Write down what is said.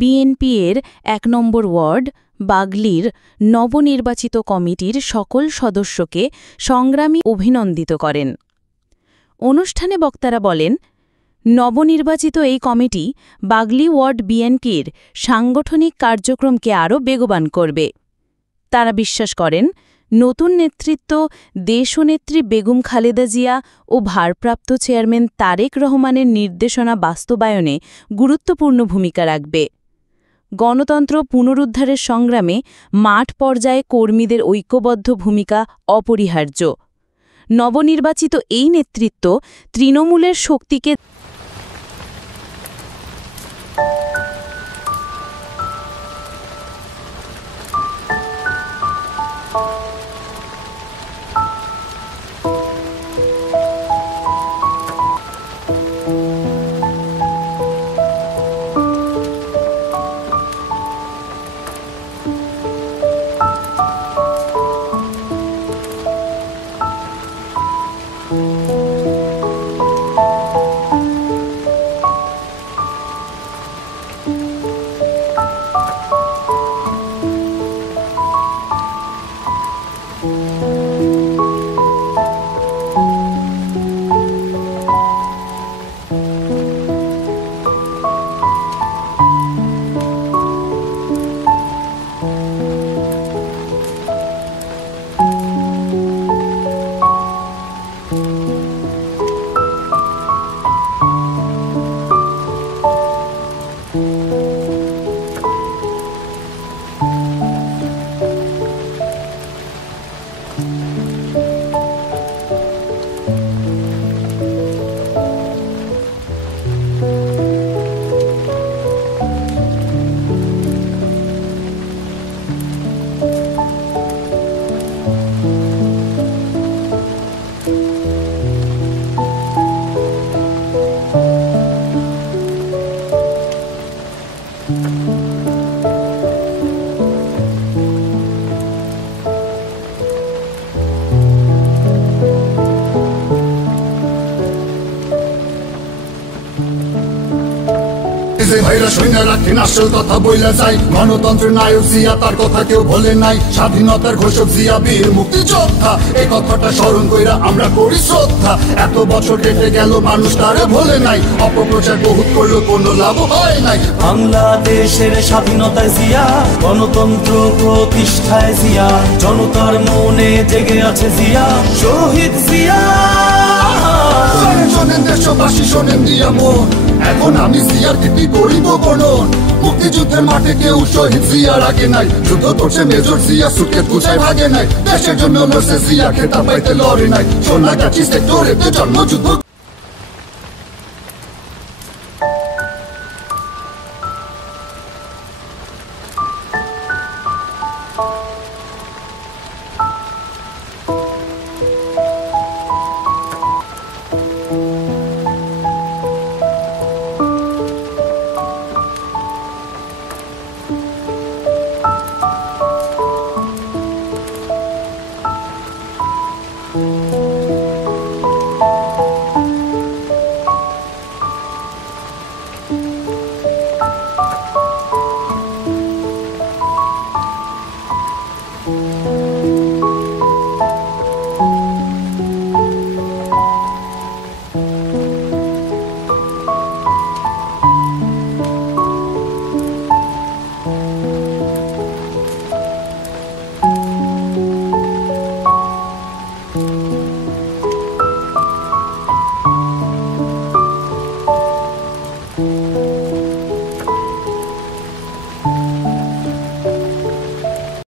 BNP এর ১ নম্বর word বাগলির নবনির্বাচিত কমিটির সকল সদস্যকে সংগ্রামী অভিনন্দিত করেন। অনুষ্ঠানে বক্তারা বলেন, নবনির্বাচিত এই কমিটি বাগলি ওয়ার্ড বিএনপির সাংগঠনিক কার্যক্রমকে আরও বেগবান করবে। তারা বিশ্বাস করেন, নতুন নেতৃত্ব দেশনেত্রী বেগম খালেদা জিয়া ও ভারপ্রাপ্ত চেয়ারম্যান তারেক রহমানের নির্দেশনা বাস্তবায়নে গুরুত্বপূর্ণ ভূমিকা রাখবে। গণতন্ত্র পুনরুদ্ধারের সংগ্রামে মাঠ পর্যায়ে কর্মীদের ঐক্যবদ্ধ ভূমিকা অপরিহার্য। নবনির্বাচিত এই নেতৃত্ব তৃণমূলের শক্তিকে ভাইরা সৈন্য রাখেন আসল কথা বইলা যায়, গণতন্ত্রের নায়ক জিয়া তার কথা কেউ বলে নাই, স্বাধীনতার ঘোষক জিয়া বীর মুক্তিযোদ্ধা, এই কথাটা স্মরণ কইরা আমরা করি শ্রদ্ধা। এত বছর কেটে গেল মানুষ তারে ভোলে নাই, অপপ্রচার বহুত করলো কোনো লাভ হয় নাই। বাংলাদেশের স্বাধীনতায় জিয়া, গণতন্ত্র প্রতিষ্ঠায় জিয়া, জনতার মনে জেগে আছে জিয়া, শহীদ জিয়া। শোনেন দেশবাসী, শোনেন দিয়া মন, এখন আমি জিয়ার কীর্তি করিব বর্ণন। মুক্তিযুদ্ধের মাঠে কেউ শহীদ জিয়ার আগে নাই, যুদ্ধ করছে মেজর জিয়া সুটকেস গুছায় ভাগে নাই, দেশের জন্য লড়ছে জিয়া খেতাব পাইতে লড়ে নাই, সোনাগাছি সেক্টরেতে জন্মযুদ্ধ।